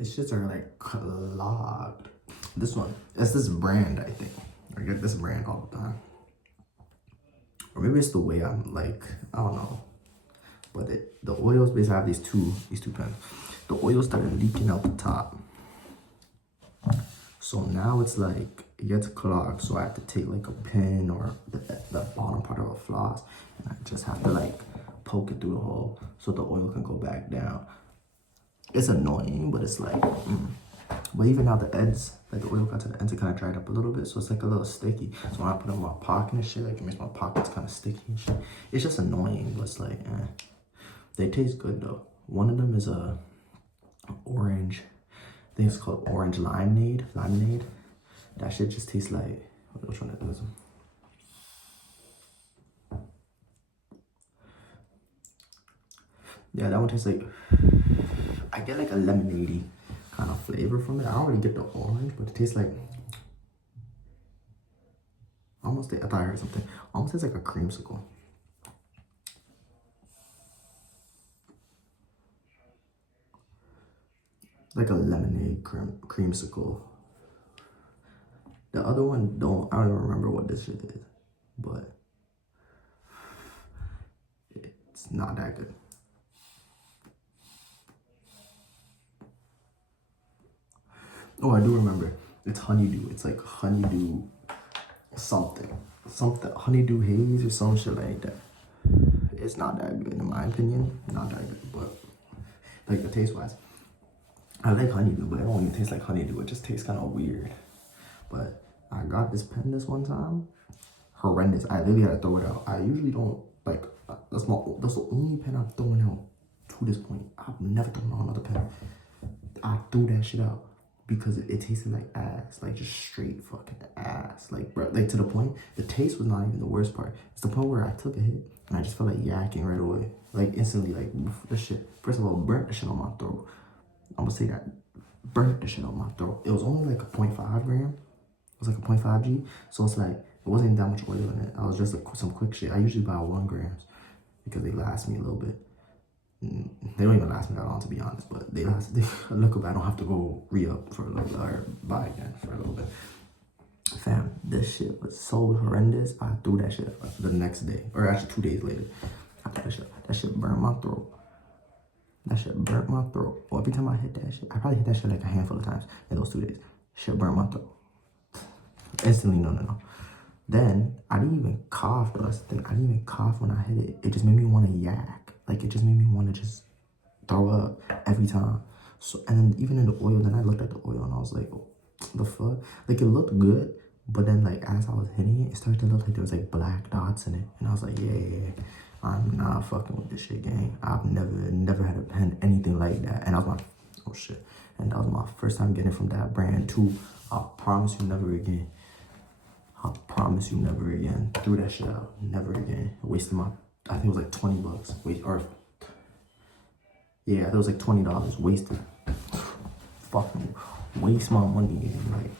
These shits are like clogged. This one, it's this brand, I think. I get this brand all the time. Or maybe it's the way I'm like, I don't know. But the oils basically have these two pens. The oils started leaking out the top. So now it's like, it gets clogged. So I have to take like a pin or the bottom part of a floss. And I just have to like poke it through the hole so the oil can go back down. It's annoying, but it's like, But even now the ends, like the oil got to the ends, it kind of dried up a little bit. So it's like a little sticky. So when I put it in my pocket and shit, like it makes my pockets kind of sticky and shit. It's just annoying, but it's like, They taste good though. One of them is a orange, I think it's called orange limeade. That shit just tastes like, which one is it? Yeah, that one tastes like, I get like a lemonade kind of flavor from it. I don't really get the orange, but it tastes like, almost, I thought I heard something. Almost tastes like a creamsicle. Like a lemonade creamsicle. The other one, I don't even remember what this shit is, but it's not that good. Oh, I do remember. It's honeydew. It's like honeydew something. Honeydew haze or some shit like that. It's not that good in my opinion. Not that good, but like the taste wise. I like honeydew, but it don't even taste like honeydew. It just tastes kind of weird. But I got this pen this one time. Horrendous. I literally had to throw it out. I usually don't like, that's the only pen I'm throwing out to this point. I've never thrown out another pen. I threw that shit out because it tasted like ass, like just straight fucking ass. Like, bro, like to the point, the taste was not even the worst part. It's the point where I took a hit and I just felt like yakking right away. Like instantly, like the shit. First of all, burnt the shit on my throat. I'm gonna say that. Burnt the shit on my throat. It was only like a 0.5 gram. It was like a 0.5 G. So it's like, it wasn't that much oil in it. I was just like some quick shit. I usually buy 1 grams because they last me a little bit. They don't even last me that long, to be honest, but they last. Look up, I don't have to go re-up for a little bit or buy again for a little bit. Fam, this shit was so horrendous. I threw that shit the next day, or actually 2 days later. I threw that shit. That shit burned my throat. That shit burnt my throat. Well, every time I hit that shit, I probably hit that shit like a handful of times in those 2 days. Shit burnt my throat. Instantly, no. Then I didn't even cough though. That's the thing. I didn't even cough when I hit it. It just made me want to yak. Like it just made me want to just throw up every time. So and then even in the oil, then I looked at the oil and I was like, oh, the fuck? Like it looked good, but then like as I was hitting it, it started to look like there was like black dots in it. And I was like, yeah. I'm not fucking with this shit, gang. I've never had a pen anything like that. And that was my, oh shit. And that was my first time getting it from that brand too. I promise you never again. I promise you never again. Threw that shit out. Never again. Wasted my, I think it was like $20. Yeah, it was like $20 wasted. Fucking waste my money again. Like,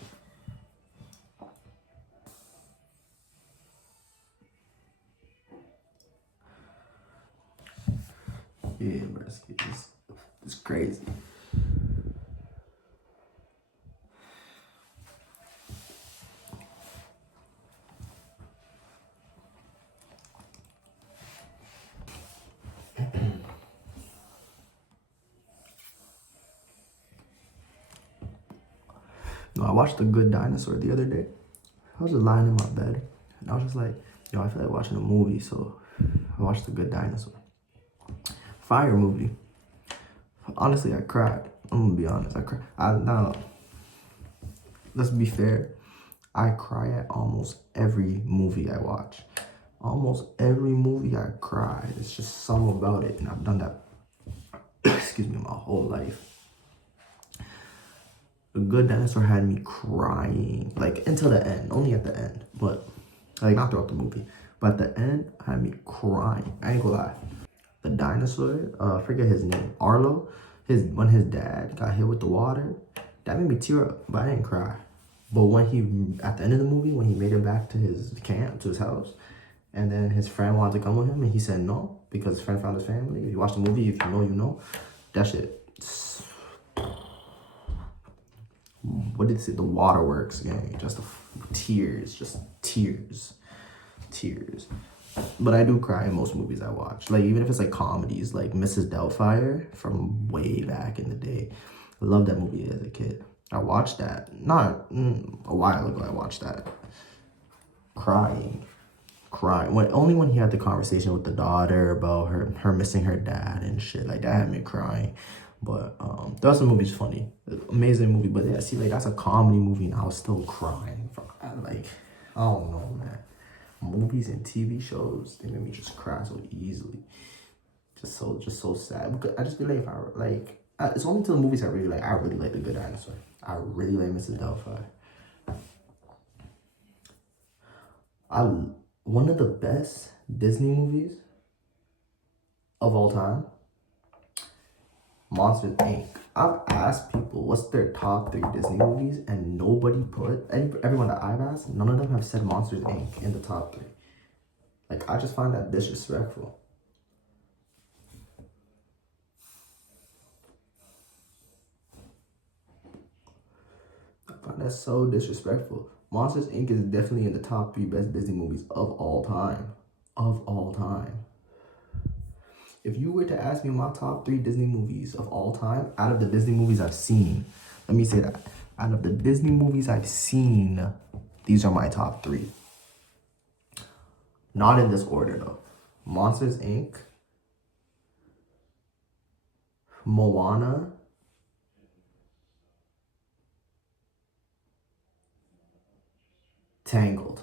yeah, bro, it's crazy. No, I watched The Good Dinosaur the other day. I was just lying in my bed and I was just like, yo, I feel like watching a movie, so I watched The Good Dinosaur. Fire movie. Honestly, I cried. I'm gonna be honest. I cried. Now, let's be fair. I cry at almost every movie I watch. Almost every movie I cry. It's just something about it, and I've done that. Excuse me, my whole life. The Good Dinosaur had me crying, like until the end. Only at the end, but like not throughout the movie. But at the end, had me crying. I ain't gonna lie. The dinosaur, I forget his name, Arlo. When his dad got hit with the water, that made me tear up, but I didn't cry. But when he, at the end of the movie, when he made it back to his camp, to his house, and then his friend wanted to come with him, and he said no, because his friend found his family. If you watch the movie, if you know, you know. That shit, what did it say? The Waterworks gang. Just tears, tears. But I do cry in most movies I watch. Like even if it's like comedies, like Mrs. Doubtfire from way back in the day. I loved that movie as a kid. I watched that. Not a while ago. I watched that. Crying. Only when he had the conversation with the daughter about her missing her dad and shit. Like that had me crying. But the rest of the movie's funny. Amazing movie. But yeah, see, like that's a comedy movie and I was still crying. Like, I don't know, man. Movies and TV shows, they make me just cry so easily. Just so sad. Because I just feel like it's only to the movies I really like. I really like The Good Dinosaur. I really like Mrs. Doubtfire. One of the best Disney movies of all time, Monsters Inc. I've asked people what's their top 3 Disney movies, and nobody everyone that I've asked, none of them have said Monsters Inc. in the top 3. Like, I just find that disrespectful. I find that so disrespectful. Monsters Inc. is definitely in the top 3 best Disney movies of all time. Of all time. If you were to ask me my top 3 Disney movies of all time, out of the Disney movies I've seen, let me say that. Out of the Disney movies I've seen, these are my top 3. Not in this order though. Monsters Inc., Moana, Tangled.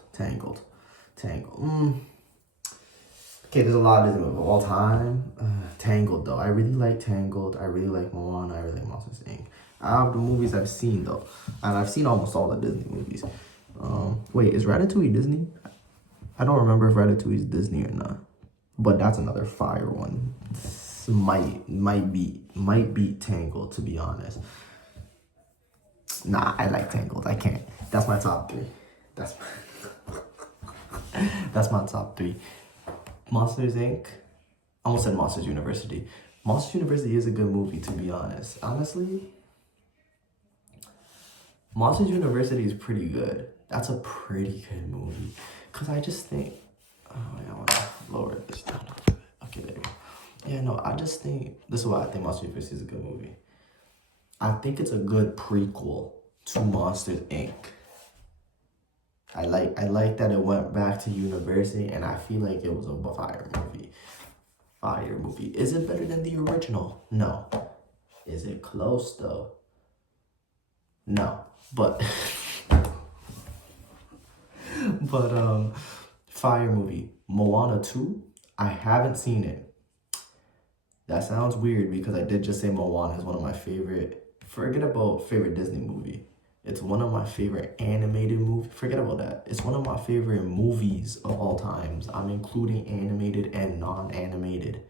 Okay, there's a lot of Disney movies of all time. Tangled though. I really like Tangled. I really like Moana. I really like Monsters Inc. Out of the movies I've seen though, and I've seen almost all the Disney movies. Wait, is Ratatouille Disney? I don't remember if Ratatouille is Disney or not, but that's another fire one. Might beat Tangled, to be honest. Nah, I like Tangled. I can't. That's my top 3. That's my top 3. Monsters Inc. I almost said Monsters University. Monsters University is a good movie, to be honest. Honestly, Monsters University is pretty good. That's a pretty good movie. Because I just think... Oh, yeah, I want to lower this down a little bit. Okay, there we go. Yeah, no, I just think... This is why I think Monsters University is a good movie. I think it's a good prequel to Monsters Inc. I like that it went back to university, and I feel like it was a fire movie. Is it better than the original? No. Is it close though? No. But fire movie. Moana 2, I haven't seen it. That sounds weird because I did just say Moana is one of my favorite. Forget about favorite Disney movie. It's one of my favorite animated movies. Forget about that. It's one of my favorite movies of all times. I'm including animated and non-animated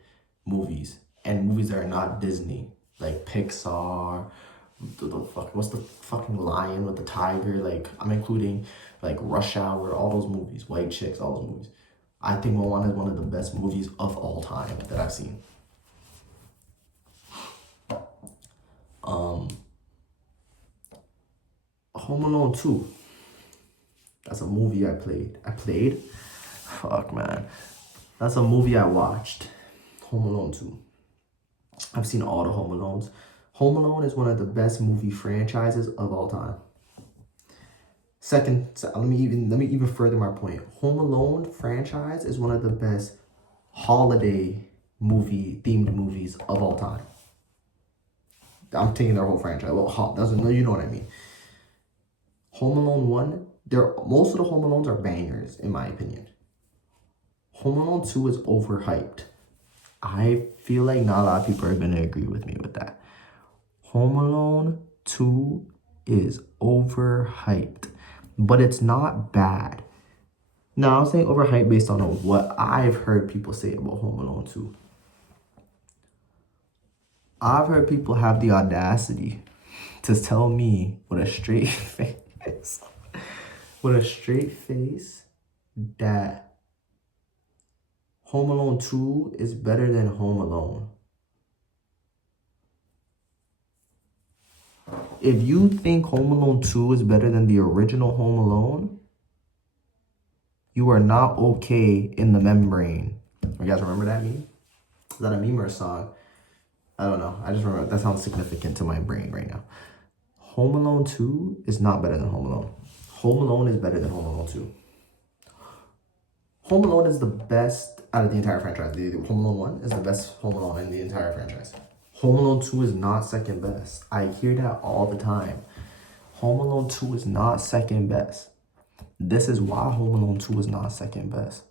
movies. And movies that are not Disney. Like Pixar. What's the fucking lion with the tiger? Like, I'm including like Rush Hour, all those movies. White Chicks, all those movies. I think Moana is one of the best movies of all time that I've seen. Home Alone 2. That's a movie I played? Fuck, man. That's a movie I watched. Home Alone 2. I've seen all the Home Alones. Home Alone is one of the best movie franchises of all time. Second, let me even further my point. Home Alone franchise is one of the best holiday themed movies of all time. I'm taking their whole franchise. Well, you know what I mean. Home Alone 1, most of the Home Alones are bangers, in my opinion. Home Alone 2 is overhyped. I feel like not a lot of people are going to agree with me with that. Home Alone 2 is overhyped, but it's not bad. Now, I'm saying overhyped based on what I've heard people say about Home Alone 2. I've heard people have the audacity to tell me with a straight face, that Home Alone 2 is better than Home Alone. If you think Home Alone 2 is better than the original Home Alone, you are not okay in the membrane. You guys remember that meme? Is that a meme or a song? I don't know. I just remember that sounds significant to my brain right now. Home Alone 2 is not better than Home Alone. Home Alone is better than Home Alone 2. Home Alone is the best out of the entire franchise. The Home Alone 1 is the best Home Alone in the entire franchise. Home Alone 2 is not second best. I hear that all the time. Home Alone 2 is not second best. This is why Home Alone 2 is not second best.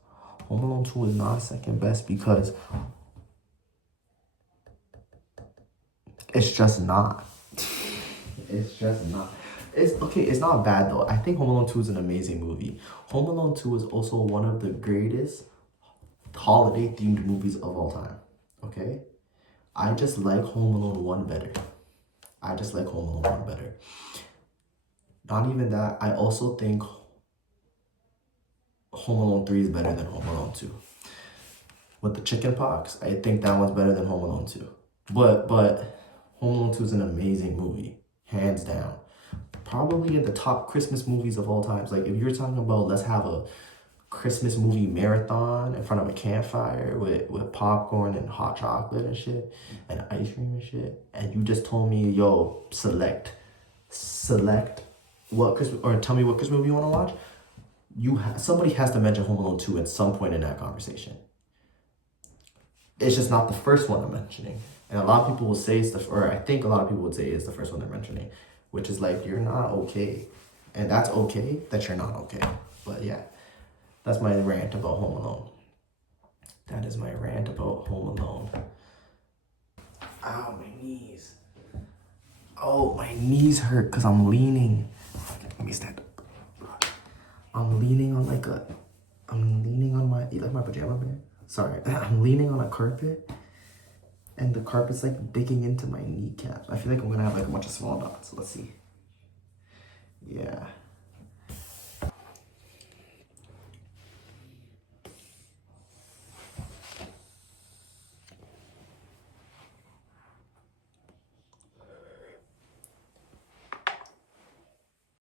Home Alone 2 is not second best because it's just not. It's just not. It's okay, it's not bad though. I think Home Alone 2 is an amazing movie. Home Alone 2 is also one of the greatest holiday themed movies of all time. Okay? I just like Home Alone 1 better. I just like Home Alone 1 better. Not even that, I also think Home Alone 3 is better than Home Alone 2. With the chicken pox, I think that one's better than Home Alone 2. But Home Alone 2 is an amazing movie, hands down. Probably in the top Christmas movies of all times. Like, if you're talking about let's have a Christmas movie marathon in front of a campfire with popcorn and hot chocolate and shit and ice cream and shit, and you just told me, yo, select what Christmas, or tell me what Christmas movie you want to watch, somebody has to mention Home Alone 2 at some point in that conversation. It's just not the first one I'm mentioning. And a lot of people will say I think a lot of people would say it's the first one they're mentioning, which is like, you're not okay. And that's okay that you're not okay. But yeah, that's my rant about Home Alone. That is my rant about Home Alone. Ow, my knees. Oh, my knees hurt because I'm leaning. Let me stand up. I'm leaning on my pajama bed. Sorry, I'm leaning on a carpet, and the carpet's like digging into my kneecaps. I feel like I'm gonna have like a bunch of small dots. Let's see. Yeah.